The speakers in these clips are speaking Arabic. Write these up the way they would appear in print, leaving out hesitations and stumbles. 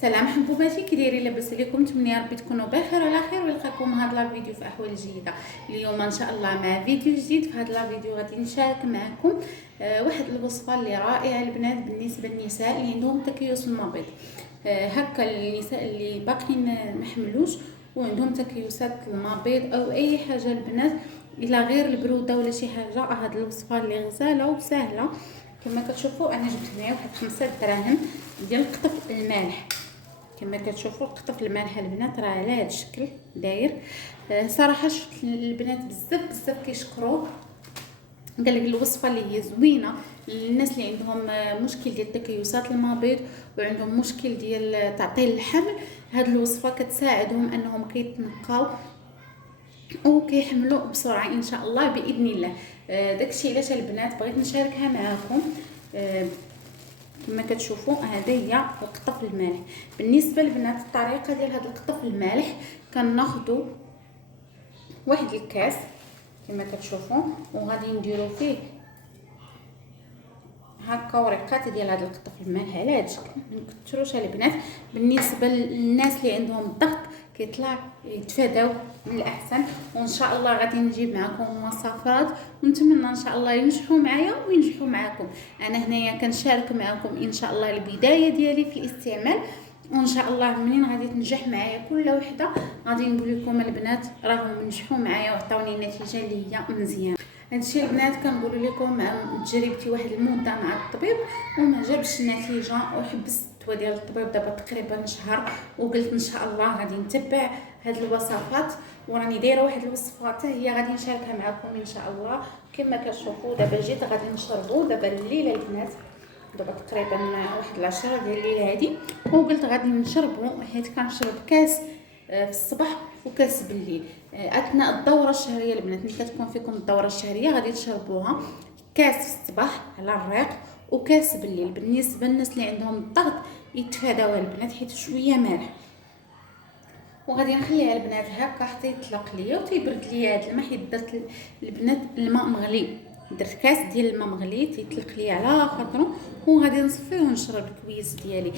سلام حبوباتي، كي دايرين؟ لاباس عليكم؟ نتمنى يا ربي تكونوا بخير وعلى خير، ونلقاكم هذا الفيديو في احوال جيده. اليوم ان شاء الله مع فيديو جديد. في هذا الفيديو غادي نشارك معكم واحد الوصفه اللي رائعه البنات بالنسبه للنساء اللي عندهم تكيس المبيض. هكا النساء اللي باقيين ما حملوش وعندهم تكيسات المبيض او اي حاجه البنات الى غير البروده ولا شي حاجه، هذه الوصفه اللي غزاله وسهله. كما كتشوفوا انا جبت هنايا واحد 5 دراهم ديال القطف المالح. كما كتشوفوا القطف المالح البنات راه على هذا الشكل داير. صراحه شفت البنات بزاف كيشكروه، قال لك الوصفه اللي هي زوينه للناس اللي عندهم مشكل ديال تكيسات المبيض وعندهم مشكل ديال تعطيل الحمل. هذه الوصفه كتساعدهم انهم كيتنقاو وكيحملوا بسرعه ان شاء الله باذن الله. داكشي علاش البنات بغيت نشاركها معكم. كما كتشوفوا هذا هي القطف المالح. بالنسبه للبنات الطريقه ديال هذا القطف المالح كناخذوا واحد الكاس كما كتشوفوا وغادي نديروا فيه هكا ورقات ديال هذا القطف المالح على هذا الشكل. ما نكثروش البنات. بالنسبه للناس اللي عندهم الضغط كيطلع يتفاداو من الاحسن، وان شاء الله غادي نجيب معكم وصفات ونتمنى ان شاء الله ينجحوا معايا وينجحوا معكم. انا هنايا كنشارك معكم ان شاء الله البدايه ديالي في الاستعمال، وان شاء الله منين غادي تنجح معايا كل وحده غادي نقول لكم البنات راهم نجحوا معايا وعطاوني نتيجه اللي هي مزيانه. هادشي البنات كنقول لكم تجربتي واحد المده مع الطبيب وما جابش النتيجه وحبست ديال الطبيب دابا تقريبا شهر، وقلت ان شاء الله غادي نتبع هاد الوصفات وراني دايره واحد الوصفه حتى هي غادي نشاركها معكم ان شاء الله. كما كتشوفوا دابا جيت غادي نشربوا دابا الليله البنات، دابا تقريبا واحد 10 ديال الليل هادي، وقلت غادي نشربوا حيت كنشرب كاس في الصباح وكاس بالليل اثناء الدوره الشهريه. البنات ملي كتكون فيكم الدوره الشهريه غادي تشربوها كاس في الصباح على الريق وكاس بالليل. بالنسبه للناس اللي عندهم الضغط يتفاداوها البنات حيت شويه مالح. وغادي نخليها البنات هكا حتى يطلق ليا وتيبرد ليا هذا الماء، حيت درت البنات الماء مغلي، درت كاس ديال الماء مغلي تيطلق ليا على خاطرو وغادي نصفيه ونشرب الكويس ديالي.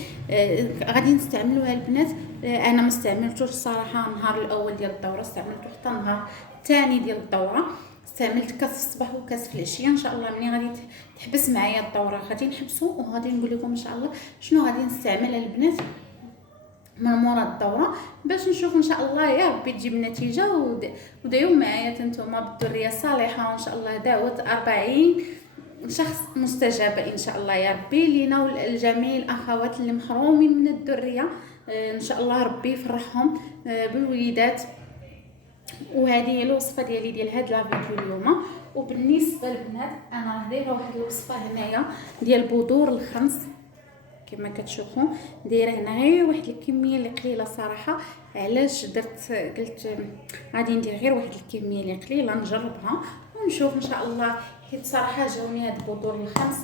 غادي نستعملوها البنات. انا ما استعملتوش الصراحه النهار الاول ديال الدوره، استعملته حتى النهار الثاني ديال الدوره. استعملت كاس في الصباح وكاس في العشيه. ان شاء الله ملي غادي تحبس معايا الدوره غادي نحبسو وغادي نقول لكم ان شاء الله شنو غادي نستعمل البنات من مورا الدوره باش نشوف ان شاء الله يا ربي تجيب النتيجه. ودعيو معايا نتوما بالذريه الصالحه وان شاء الله دعوه 40 شخص مستجابه ان شاء الله يا ربي لينا ولجميع الاخوات اللي محرومين من الذريه. ان شاء الله ربي يفرحهم بالوليدات. وهذه هي الوصفه ديالي ديال هذا الفيديو اليوم. وبالنسبه للبنات انا دايره واحد الوصفه هنايا ديال بذور الخمس. كما كتشوفوا دايره هنا غير واحد الكميه اللي قليله صراحه. علاش قلت غادي ندير غير واحد الكميه اللي قليله نجربها ونشوف ان شاء الله، حيت صراحه جاوني هاد البذور الخمس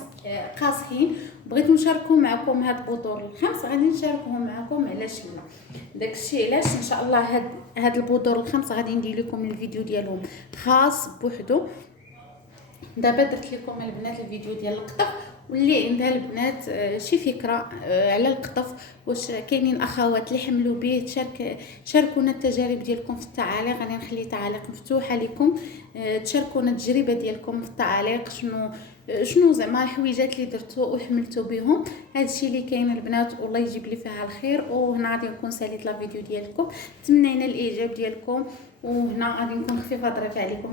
قاصحين بغيت نشاركو معكم. هاد البذور الخمس غادي نشاركهم معكم، علاش لا؟ داكشي علاش ان شاء الله هاد البذور الخمس غادي ندير لكم الفيديو ديالهم خاص بوحدو. دابا درت لكم البنات الفيديو ديال القطف، واللي عندها البنات شي فكره على القطف واش كاينين اخوات اللي حملوا به شاركونا التجارب ديالكم في التعاليق. غادي نخلي تعاليق مفتوحه لكم تشاركونا التجربه ديالكم في التعاليق. شنو زعما الحويجات اللي درتو وحملتو بهم. هادشي اللي كاين البنات والله يجيب لي فيها الخير. وهنا غادي نكون ساليت لا فيديو ديالكم، تمنينا الاعجاب ديالكم، وهنا غادي نكون خفيفه ظريفه عليكم.